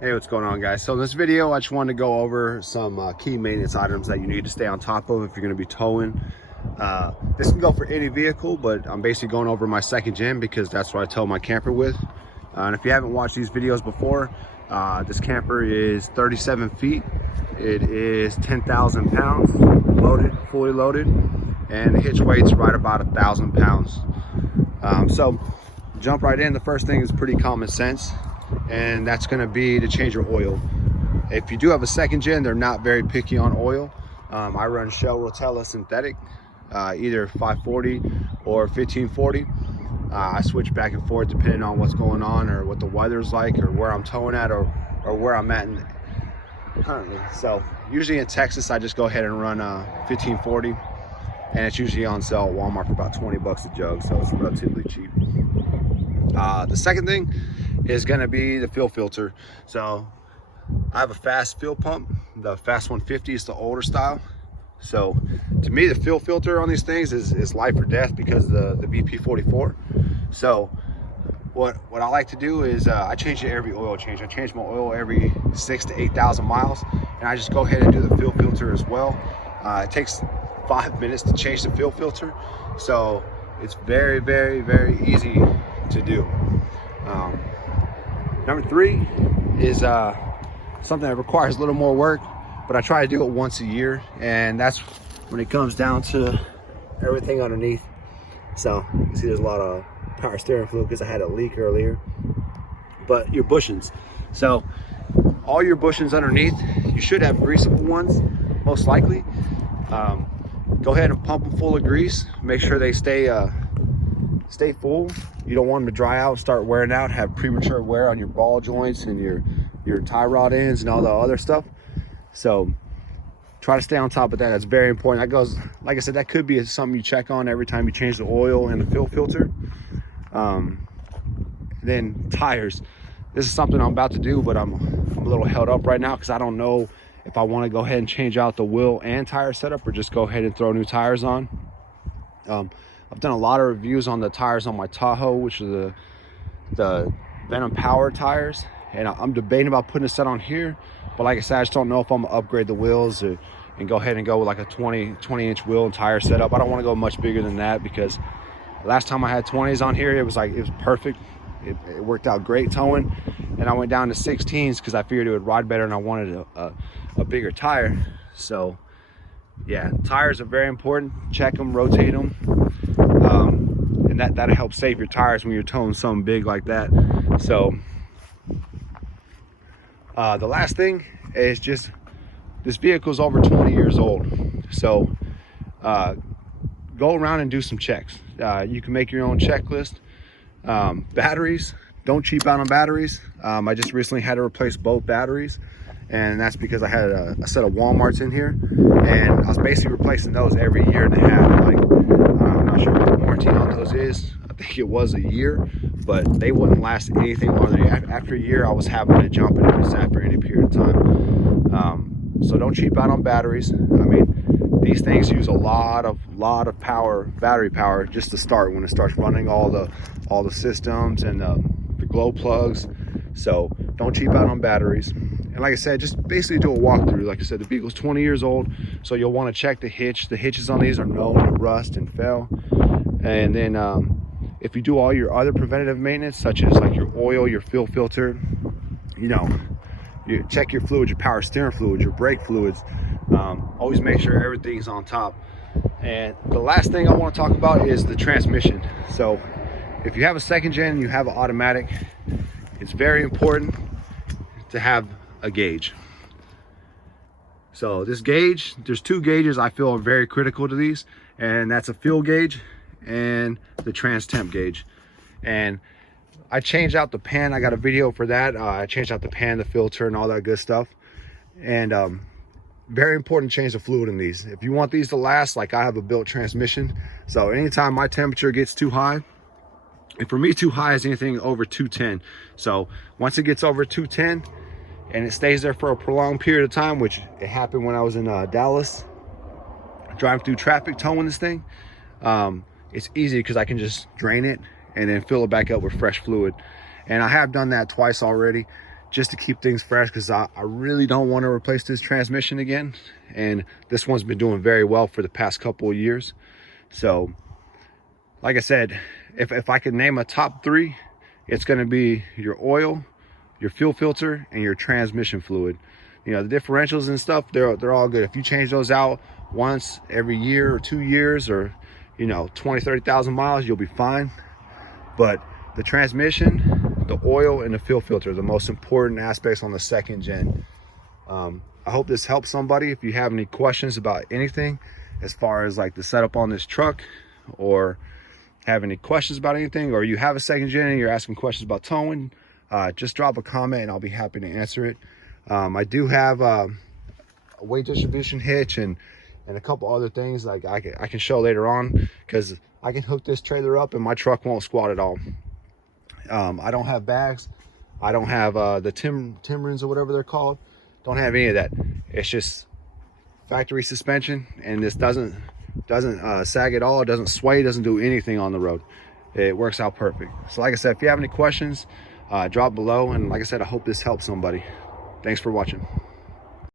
Hey, what's going on, guys? So in this video, I just wanted to go over some key maintenance items that you need to stay on top of if you're going to be towing. This can go for any vehicle, but I'm basically going over my second gen because that's what I tow my camper with. And if you haven't watched these videos before, this camper is 37 feet. It is 10,000 pounds loaded, fully loaded, and the hitch weight's right about 1,000 pounds. So jump right in. The first thing is pretty common sense, and that's going to be to change your oil. If you do have a second gen, they're not very picky on oil. I run Shell Rotella synthetic, either 540 or 1540. I switch back and forth depending on what's going on or what the weather's like or where I'm towing at or where I'm at currently. So usually in Texas, I just go ahead and run 1540, and it's usually on sale at Walmart for about 20 bucks a jug, so it's relatively cheap. The second thing is going to be the fuel filter. So I have a fast fuel pump. The fast 150 is the older style. So to me, the fuel filter on these things is life or death because of the VP44. So what I like to do is I change it every oil change. I change my oil every 6,000 to 8,000 miles, and I just go ahead and do the fuel filter as well. It takes 5 minutes to change the fuel filter, so it's very, very, very easy to do. Number three is something that requires a little more work, but I try to do it once a year, and that's when it comes down to everything underneath. So you can see there's a lot of power steering fluid because I had a leak earlier. But your bushings, so all your bushings underneath, you should have greasable ones, most likely. Go ahead and pump them full of grease. Make sure they stay full. You don't want them to dry out and start wearing out, have premature wear on your ball joints and your tie rod ends and all the other stuff. So try to stay on top of that. That's very important. That goes, like I said, that could be something you check on every time you change the oil and the fuel filter. Then tires. This is something I'm about to do, but I'm a little held up right now because I don't know if I want to go ahead and change out the wheel and tire setup or just go ahead and throw new tires on. I've done a lot of reviews on the tires on my Tahoe, which are the Venom Power tires, and I'm debating about putting a set on here, but like I said, I just don't know if I'm gonna upgrade the wheels and go ahead and go with like a 20 inch wheel and tire setup. I don't want to go much bigger than that because last time I had 20s on here, it was perfect. It worked out great towing, and I went down to 16s because I figured it would ride better and I wanted a bigger tire. So yeah, tires are very important. Check them, rotate them, and that'll help save your tires when you're towing something big like that. So the last thing is just, this vehicle is over 20 years old, so go around and do some checks. You can make your own checklist. Batteries, don't cheap out on batteries. I just recently had to replace both batteries, and that's because I had a set of Walmarts in here, and I was basically replacing those every year and a half. Like, I'm not sure what the warranty on those is. I think it was a year, but they wouldn't last anything longer than after a year. I was having to jump in and sat for any period of time. So don't cheap out on batteries. I mean, these things use a lot of power, battery power, just to start, when it starts running all the systems and the glow plugs. So don't cheap out on batteries. And like I said, just basically do a walkthrough. Like I said, the vehicle's 20 years old, so you'll want to check the hitch. The hitches on these are known to rust and fail. And then if you do all your other preventative maintenance, such as like your oil, your fuel filter, you check your fluids, your power steering fluids, your brake fluids. Always make sure everything's on top. And the last thing I want to talk about is the transmission. So if you have a second gen and you have an automatic, it's very important to have a gauge. So this gauge, there's two gauges I feel are very critical to these, and that's a fuel gauge and the trans temp gauge. And I changed out the pan. I got a video for that. I changed out the pan, the filter, and all that good stuff. And very important to change the fluid in these. If you want these to last, like I have a built transmission, so anytime my temperature gets too high, and for me too high is anything over 210. So once it gets over 210 and it stays there for a prolonged period of time, which it happened when I was in Dallas, driving through traffic towing this thing, it's easy because I can just drain it and then fill it back up with fresh fluid. And I have done that twice already, just to keep things fresh, because I really don't want to replace this transmission again. And this one's been doing very well for the past couple of years. So like I said, if I could name a top 3, it's going to be your oil, your fuel filter, and your transmission fluid. You know, the differentials and stuff, they're all good. If you change those out once every year or 2 years, or, you know, 20-30,000 miles, you'll be fine. But the transmission, the oil, and the fuel filter are the most important aspects on the second gen. I hope this helps somebody. If you have any questions about anything as far as like the setup on this truck, or have any questions about anything, or you have a second gen and you're asking questions about towing, just drop a comment and I'll be happy to answer it. I do have a weight distribution hitch and a couple other things like I can show later on, because I can hook this trailer up and my truck won't squat at all. I don't have bags. I don't have the Timberins or whatever they're called. Don't have any of that. It's just factory suspension, and this doesn't sag at all. It doesn't sway. It doesn't do anything on the road. It works out perfect. So like I said, if you have any questions, drop below. And like I said, I hope this helps somebody. Thanks for watching.